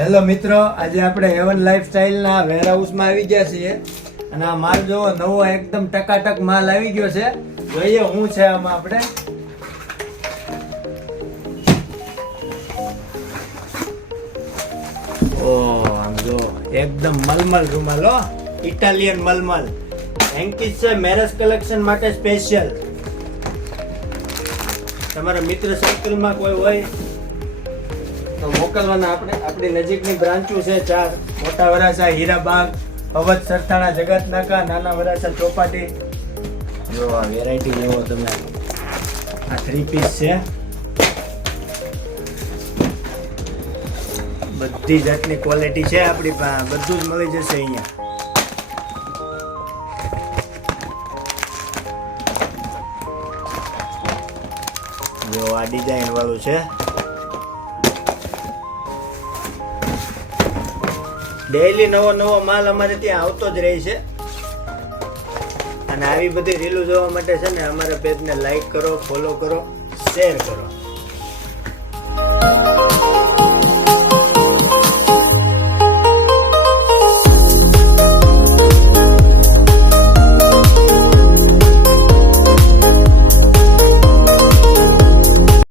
Hello મિત્રો, આજે આપણે હેવન લાઈફસ્ટાઈલના વેરહાઉસમાં આવી ગયા છીએ અને આ માલ જોવો, નવો એકદમ ટકાટક માલ આવી ગયો છે. જોઈએ શું છે આમાં. આપણે આમ જો એકદમ મલમલ રૂમાલ, ઇટાલિયન મલમલ. હેન્કીસ છે મેરેજ કલેક્શન માટે સ્પેશિયલ. તમારા મિત્ર સર્કલમાં કોઈ હોય તો મોકલવાના. આપણી નજીકની બ્રાન્ચો છે 4: મોટા વરાછા, હીરાબાગ, અવધ સરથાણા, જગત નાકા, નાના વરાછા, ચોપાટી. જો આ વેરાયટી જોવો તમે. આ 3 પીસ છે. બધી જાતની ક્વોલિટી છે આપણી પાસે, બધું જ મળી જશે અહીંયા. જો આ ડિઝાઇન વાળું છે. ડેઈલી નવો માલ અમારે ત્યાં આવતો જ રહે છે. અને આવી બધી રીલો જોવા માટે છે ને અમારા પેજને લાઈક કરો, ફોલો કરો, શેર કરો.